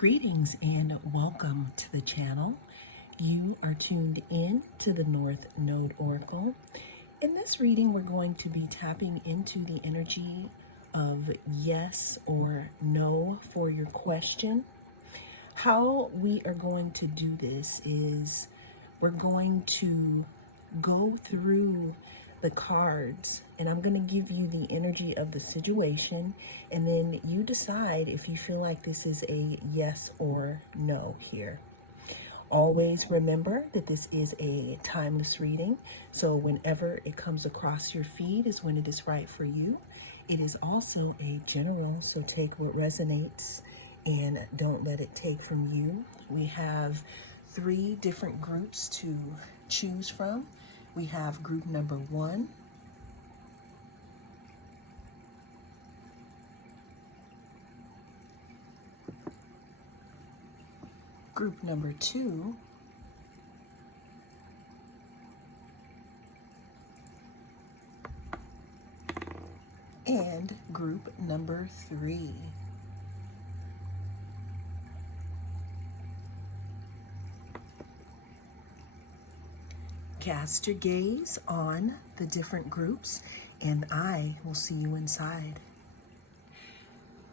Greetings and welcome to the channel. You are tuned in to the North Node Oracle. In this reading, we're going to be tapping into the energy of yes or no for your question. How we are going to do this is we're going to go through the cards and I'm going to give you the energy of the situation, and then you decide if you feel like this is a yes or no here. Always remember that this is a timeless reading, so whenever it comes across your feed is when it is right for you. It is also a general, so take what resonates and don't let it take from you. We have 3 different groups to choose from. We have group number 1, group number 2, and group number 3. Cast your gaze on the different groups, and I will see you inside.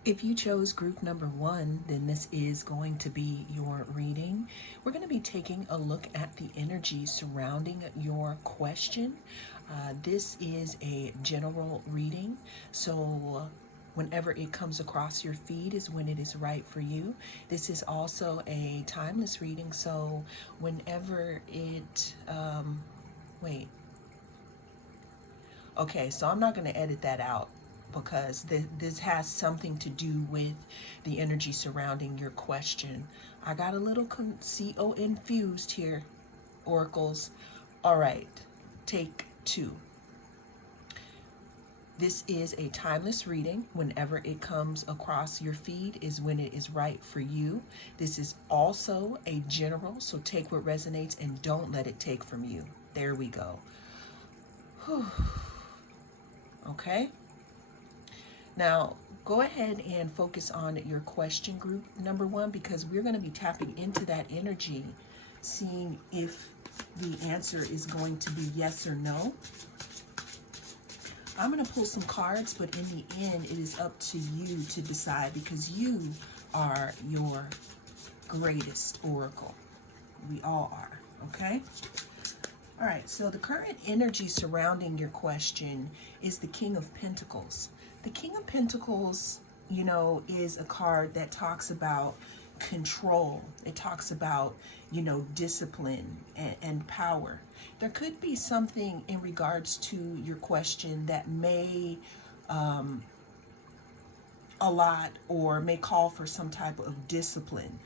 If you chose group number 1, then this is going to be your reading. We're going to be taking a look at the energy surrounding your question. This is a general reading, so whenever it comes across your feed is when it is right for you. This is also a timeless reading, so whenever it, okay, so I'm not going to edit that out because this has something to do with the energy surrounding your question. I got a little CO infused here, oracles. All right, take 2. This is a timeless reading. Whenever it comes across your feed is when it is right for you. This is also a general, so take what resonates and don't let it take from you. There we go. Whew. Okay. Now, go ahead and focus on your question group number 1, because we're going to be tapping into that energy, seeing if the answer is going to be yes or no. I'm going to pull some cards, but in the end, it is up to you to decide, because you are your greatest oracle. We all are, okay? All right, so the current energy surrounding your question is the King of Pentacles. The King of Pentacles, you know, is a card that talks about control. It talks about, you know, discipline and power. There could be something in regards to your question that may allot or may call for some type of discipline.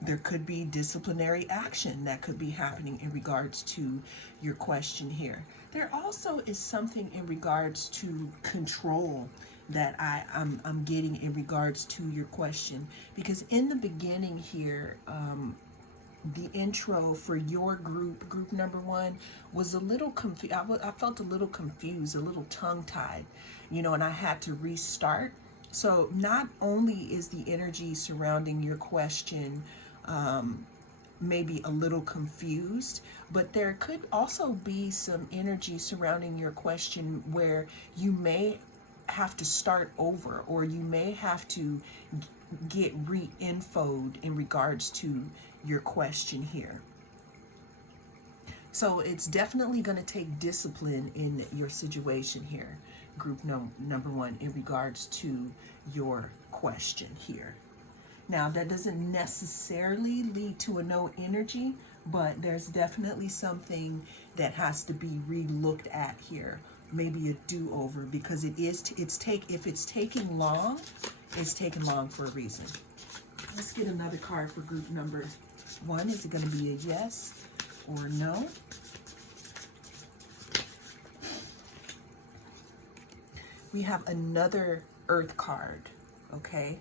There could be disciplinary action that could be happening in regards to your question here. There also is something in regards to control that I'm getting in regards to your question, because in the beginning here, the intro for your group number 1, was a little confused. I felt a little confused, a little tongue-tied, you know, and I had to restart. So not only is the energy surrounding your question maybe a little confused, but there could also be some energy surrounding your question where you may have to start over, or you may have to get re-infoed in regards to your question here. So it's definitely going to take discipline in your situation here, group number 1, in regards to your question here. Now, that doesn't necessarily lead to a no energy, but there's definitely something that has to be re-looked at here. Maybe a do-over, because if it's taking long, it's taking long for a reason. Let's get another card for group number 1. Is it going to be a yes or no? We have another Earth card, okay?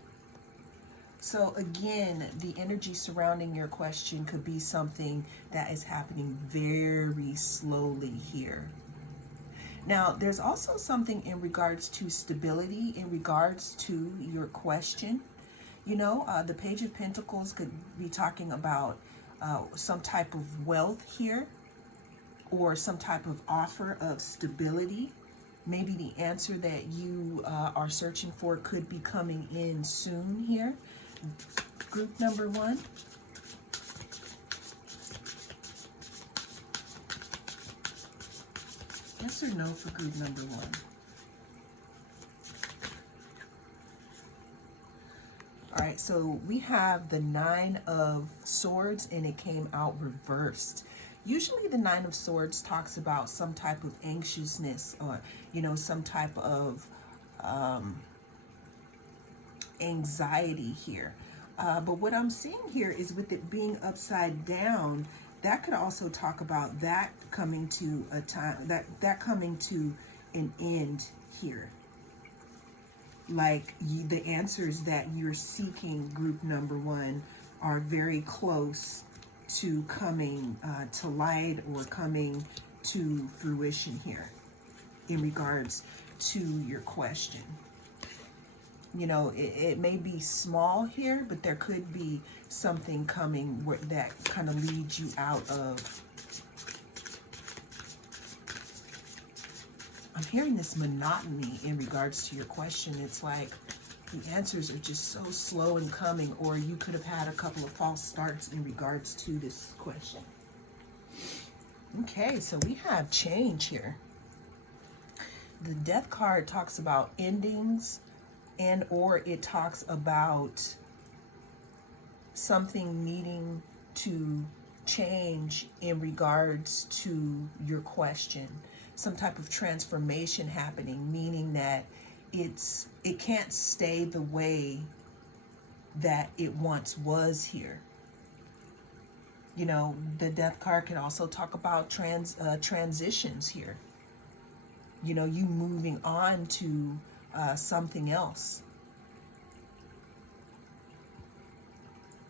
So again, the energy surrounding your question could be something that is happening very slowly here. Now, there's also something in regards to stability, in regards to your question. The Page of Pentacles could be talking about some type of wealth here, or some type of offer of stability. Maybe the answer that you are searching for could be coming in soon here. Group number one. Yes or no for group number one? All right, so we have the Nine of Swords, and it came out reversed. Usually the Nine of Swords talks about some type of anxiousness, or, some type of anxiety here. But what I'm seeing here is, with it being upside down, that could also talk about that coming to a time, that coming to an end here. Like the answers that you're seeking, group number one, are very close to coming to light, or coming to fruition here in regards to your question. It may be small here, but there could be something coming that kind of leads you out of. I'm hearing this monotony in regards to your question. It's like the answers are just so slow in coming, or you could have had a couple of false starts in regards to this question. Okay, so we have change here. The Death card talks about endings, and or it talks about something needing to change in regards to your question. Some type of transformation happening, meaning that it can't stay the way that it once was here. The Death card can also talk about transitions here. You moving on to something else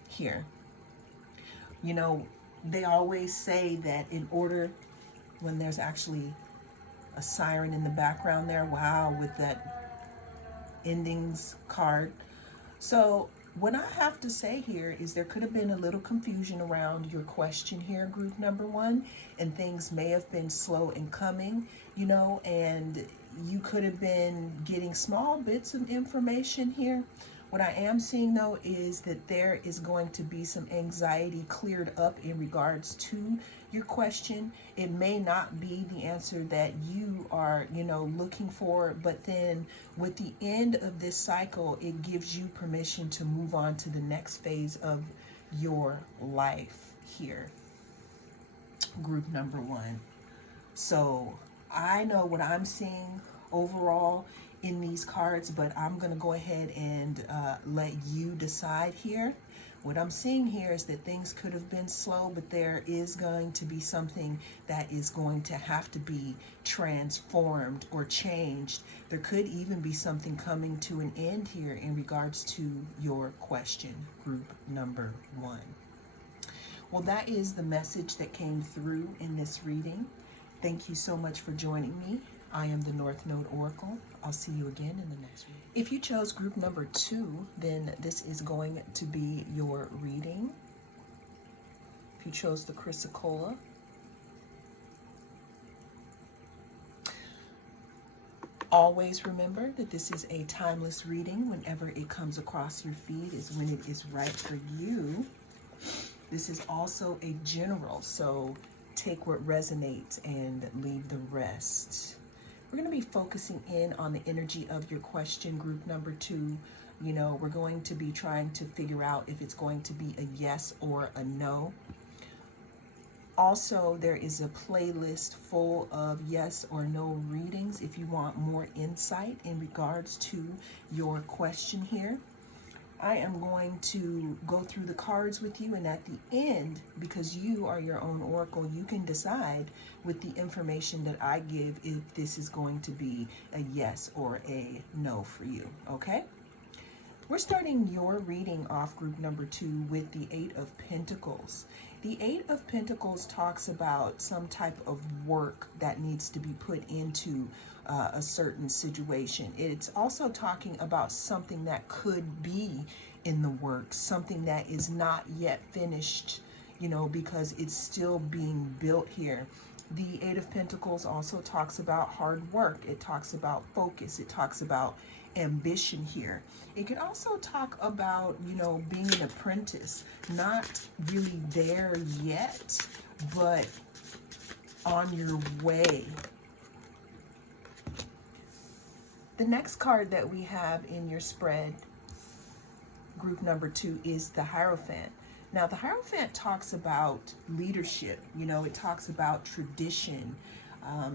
here. They always say that in order, when there's actually a siren in the background there, wow, with that endings card. So what I have to say here is, there could have been a little confusion around your question here, group number one, and things may have been slow in coming, and you could have been getting small bits of information here. What I am seeing, though, is that there is going to be some anxiety cleared up in regards to your question. It may not be the answer that you are, looking for, but then with the end of this cycle, it gives you permission to move on to the next phase of your life here, group number one. So I know what I'm seeing overall in these cards, but I'm going to go ahead and let you decide here. What I'm seeing here is that things could have been slow, but there is going to be something that is going to have to be transformed or changed. There could even be something coming to an end here in regards to your question, group number one. Well, that is the message that came through in this reading. Thank you so much for joining me. I am the North Node Oracle. I'll see you again in the next reading. If you chose group number two, then this is going to be your reading. If you chose the Chrysocolla, always remember that this is a timeless reading. Whenever it comes across your feed is when it is right for you. This is also a general, so take what resonates and leave the rest. We're going to be focusing in on the energy of your question, group number two. We're going to be trying to figure out if it's going to be a yes or a no. Also, there is a playlist full of yes or no readings if you want more insight in regards to your question here. I am going to go through the cards with you, and at the end, because you are your own oracle, you can decide with the information that I give if this is going to be a yes or a no for you, okay? We're starting your reading off, group number two, with the Eight of Pentacles. The Eight of Pentacles talks about some type of work that needs to be put into a certain situation. It's also talking about something that could be in the works, something that is not yet finished, you know, because it's still being built here. The Eight of Pentacles also talks about hard work. It talks about focus. It talks about ambition here. It can also talk about, you know, being an apprentice, not really there yet, but on your way. The next card that we have in your spread, group number 2, is the Hierophant. Now, the Hierophant talks about leadership. You know, it talks about tradition.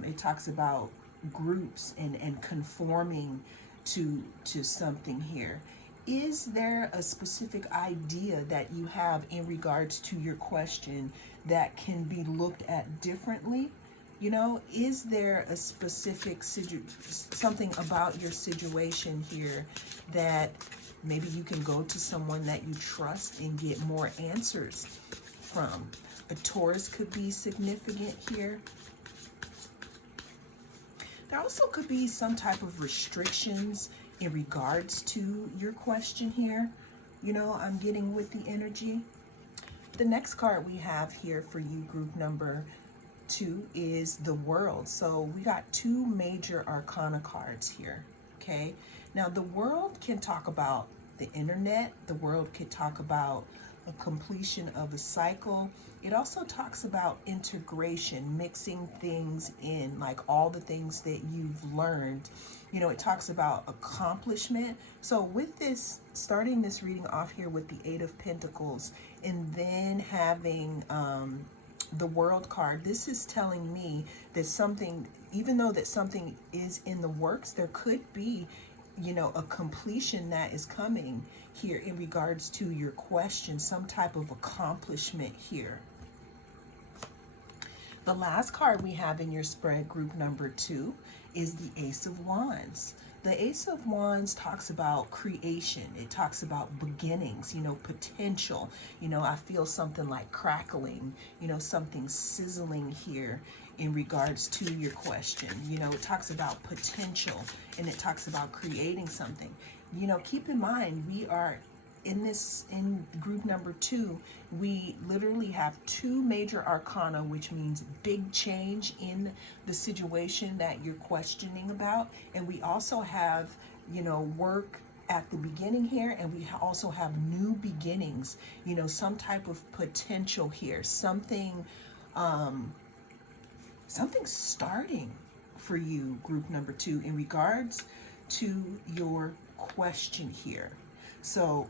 It talks about groups and conforming to something here. Is there a specific idea that you have in regards to your question that can be looked at differently? You know, is there a specific something about your situation here that maybe you can go to someone that you trust and get more answers from? A Taurus could be significant here. There also could be some type of restrictions in regards to your question here. You know, I'm getting with the energy. The next card we have here for you, group number 2, is the World. So we got 2 major arcana cards here. Okay, now the World can talk about the internet. The World could talk about a completion of a cycle. It also talks about integration, mixing things in, like all the things that you've learned. You know, it talks about accomplishment. So with this, starting this reading off here with the Eight of Pentacles, and then having the World card, this is telling me that something, even though that something is in the works, there could be, you know, a completion that is coming here in regards to your question, some type of accomplishment here. The last card we have in your spread, group number 2, is the Ace of Wands. The Ace of Wands talks about creation. It talks about beginnings, you know, potential. You know, I feel something like crackling, you know, something sizzling here in regards to your question. You know, it talks about potential, and it talks about creating something. You know, keep in mind, we are in group number 2, we literally have 2 major arcana, which means big change in the situation that you're questioning about. And we also have, you know, work at the beginning here, and we also have new beginnings, you know, some type of potential here, something starting for you, group number 2, in regards to your question here. So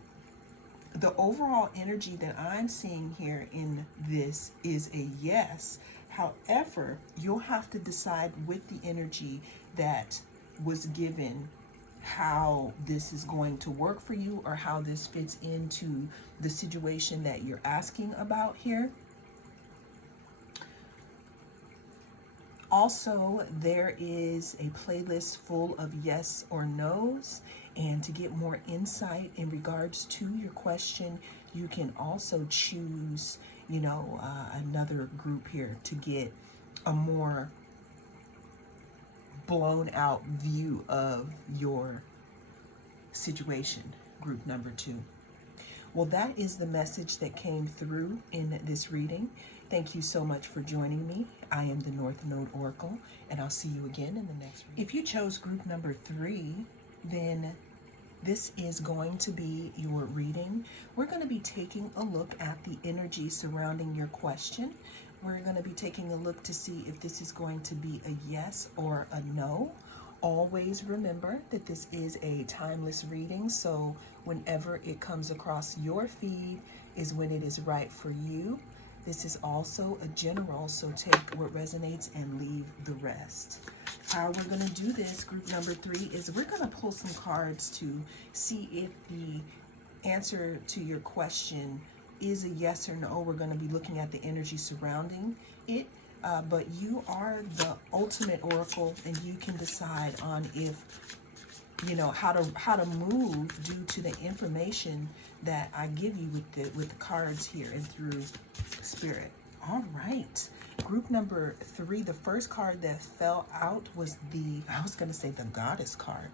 the overall energy that I'm seeing here in this is a yes. However, you'll have to decide with the energy that was given how this is going to work for you, or how this fits into the situation that you're asking about here. Also, there is a playlist full of yes or no's. And to get more insight in regards to your question, you can also choose, you know, another group here to get a more blown out view of your situation, group number 2. Well, that is the message that came through in this reading. Thank you so much for joining me. I am the North Node Oracle, and I'll see you again in the next reading. If you chose group number 3, then this is going to be your reading. We're going to be taking a look at the energy surrounding your question. We're going to be taking a look to see if this is going to be a yes or a no. Always remember that this is a timeless reading, so whenever it comes across your feed is when it is right for you. This is also a general, so take what resonates and leave the rest. How we're going to do this, group number 3, is we're going to pull some cards to see if the answer to your question is a yes or no. We're going to be looking at the energy surrounding it, but you are the ultimate oracle, and you can decide on if, you know, how to move due to the information that I give you with the cards here and through spirit. All right, group number 3, the first card that fell out was I was going to say the Goddess card,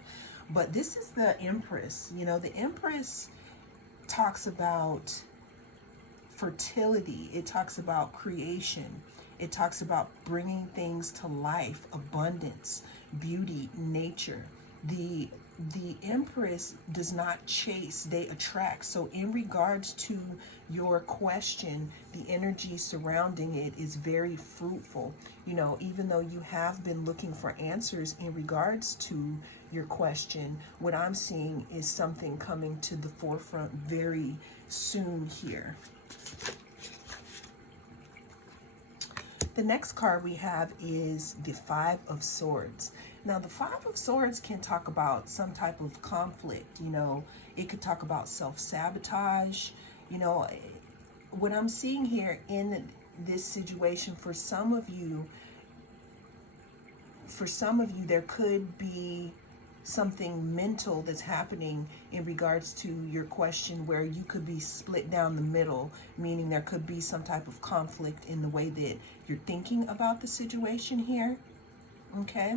but this is the Empress. You know, the Empress talks about fertility. It talks about creation. It talks about bringing things to life, abundance, beauty, nature. The Empress does not chase, they attract. So in regards to your question, the energy surrounding it is very fruitful. You know, even though you have been looking for answers in regards to your question, what I'm seeing is something coming to the forefront very soon here. The next card we have is the Five of Swords. Now, the Five of Swords can talk about some type of conflict. You know, it could talk about self-sabotage. You know, what I'm seeing here in this situation, for some of you, there could be something mental that's happening in regards to your question, where you could be split down the middle, meaning there could be some type of conflict in the way that you're thinking about the situation here. Okay.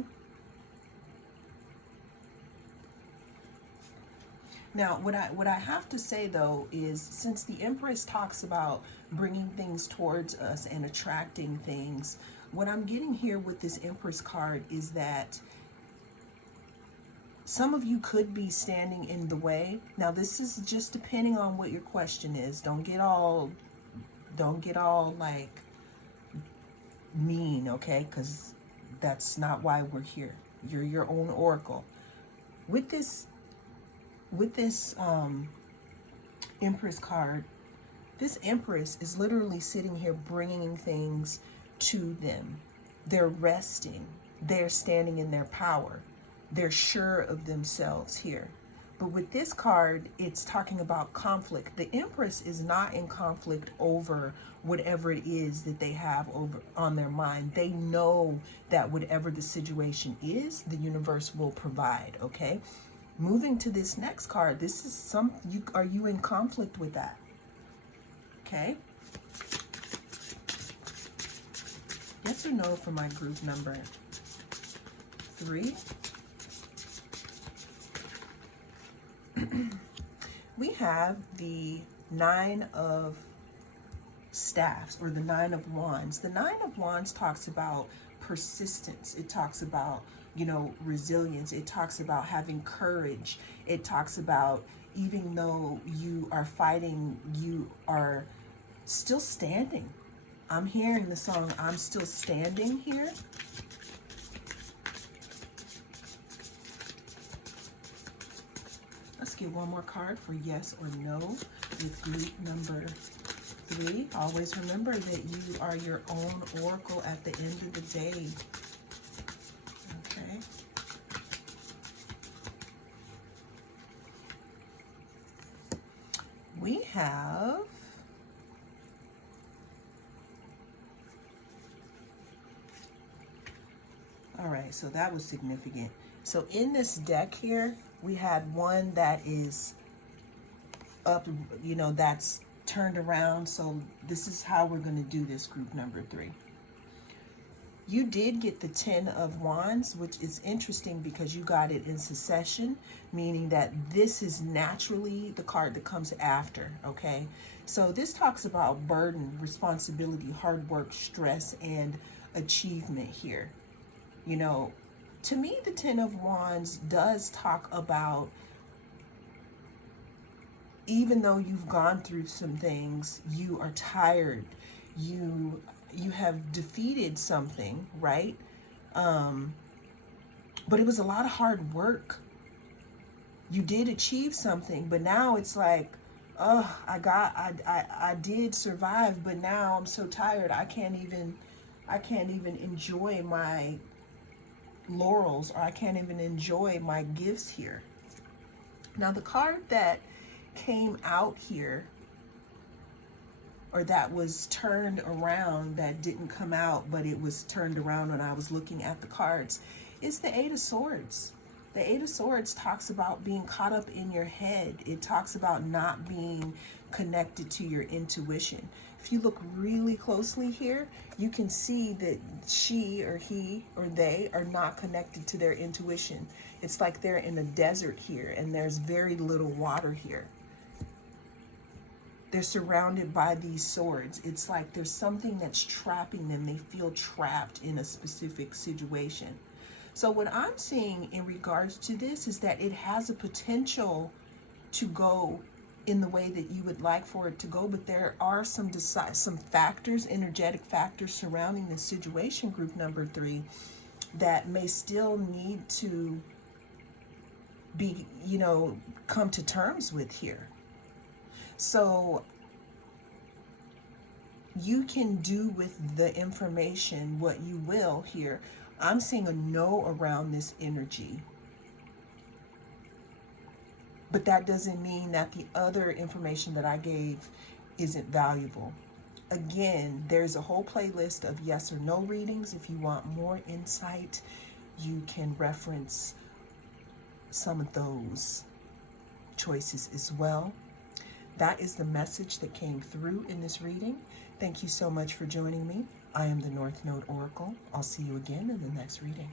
Now, what I have to say though is, since the Empress talks about bringing things towards us and attracting things, what I'm getting here with this Empress card is that some of you could be standing in the way. Now, this is just depending on what your question is. Don't get all like mean, okay? Because that's not why we're here. You're your own oracle. With this Empress card, this Empress is literally sitting here bringing things to them. They're resting. They're standing in their power. They're sure of themselves here. But with this card, it's talking about conflict. The Empress is not in conflict over whatever it is that they have over on their mind. They know that whatever the situation is, the universe will provide, okay? Moving to this next card, this is are you in conflict with that? Okay? Yes or no for my group number 3. We have the Nine of Staffs, or the Nine of Wands. The Nine of Wands talks about persistence. It talks about, you know, resilience. It talks about having courage. It talks about, even though you are fighting, you are still standing. I'm hearing the song "I'm Still Standing" here. Let's get one more card for yes or no with group number 3. Always remember that you are your own oracle at the end of the day. Okay. We have all right, so that was significant. So in this deck here, we had one that is up, you know, that's turned around. So this is how we're going to do this group number 3. You did get the 10 of Wands, which is interesting because you got it in succession, meaning that this is naturally the card that comes after, okay? So this talks about burden, responsibility, hard work, stress, and achievement here. You know, to me, the 10 of Wands does talk about, even though you've gone through some things, you are tired, you have defeated something, right? But it was a lot of hard work. You did achieve something, but now it's like, oh, I did survive, but now I'm so tired, I can't even enjoy my laurels, or I can't even enjoy my gifts here. Now, the card that came out here, or that was turned around, that didn't come out, but it was turned around when I was looking at the cards, is the Eight of Swords. The Eight of Swords talks about being caught up in your head. It talks about not being connected to your intuition. If you look really closely here, you can see that she or he or they are not connected to their intuition. It's like they're in a desert here and there's very little water here. They're surrounded by these swords. It's like there's something that's trapping them. They feel trapped in a specific situation. So what I'm seeing in regards to this is that it has a potential to go in the way that you would like for it to go, but there are some factors, energetic factors surrounding this situation, group number 3, that may still need to be, come to terms with here. So you can do with the information what you will here. I'm seeing a no around this energy. But that doesn't mean that the other information that I gave isn't valuable. Again, there's a whole playlist of yes or no readings. If you want more insight, you can reference some of those choices as well. That is the message that came through in this reading. Thank you so much for joining me. I am the North Node Oracle. I'll see you again in the next reading.